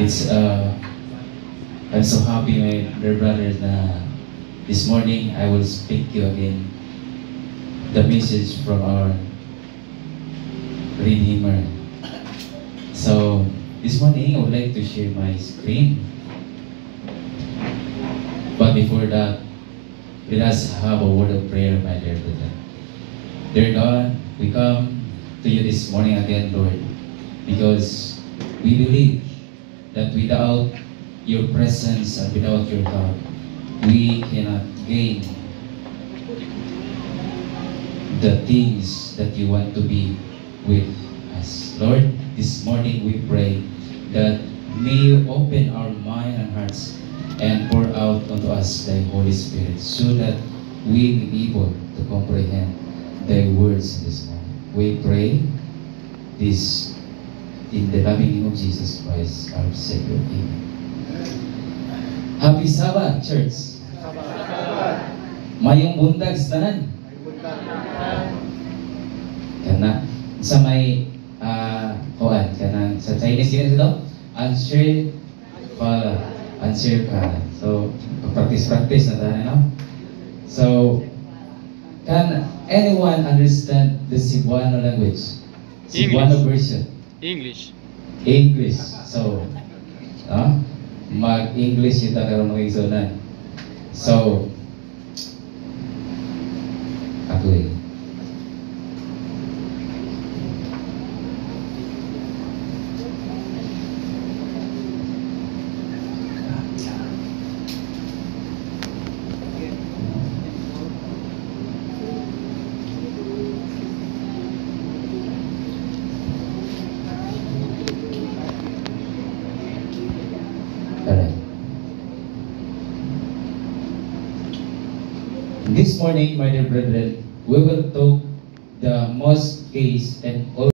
It's I'm so happy, my dear brother, na this morning I will speak to you again the message from our Redeemer. So this morning I would like to share my screen. But before that, let us have a word of prayer, my dear brother. Dear God, we come to you this morning again, Lord, because we believe that without your presence and without your God, we cannot gain the things that you want to be with us. Lord, this morning we pray that may you open our mind and hearts and pour out onto us thy Holy Spirit so that we will be able to comprehend thy words this morning. We pray this in the loving name of Jesus Christ, our Savior. Amen. Happy Sabbath, church. Mayong buntag sa tanan. Kana sa may kuan kana sa Chinese din ito. Answer ka. So practice na tayo, no? So can anyone understand the Cebuano language? Cebuano version. English. So, mag-English yung karon ng igsunan. So, ako This morning, my dear brethren, we will talk the most case and all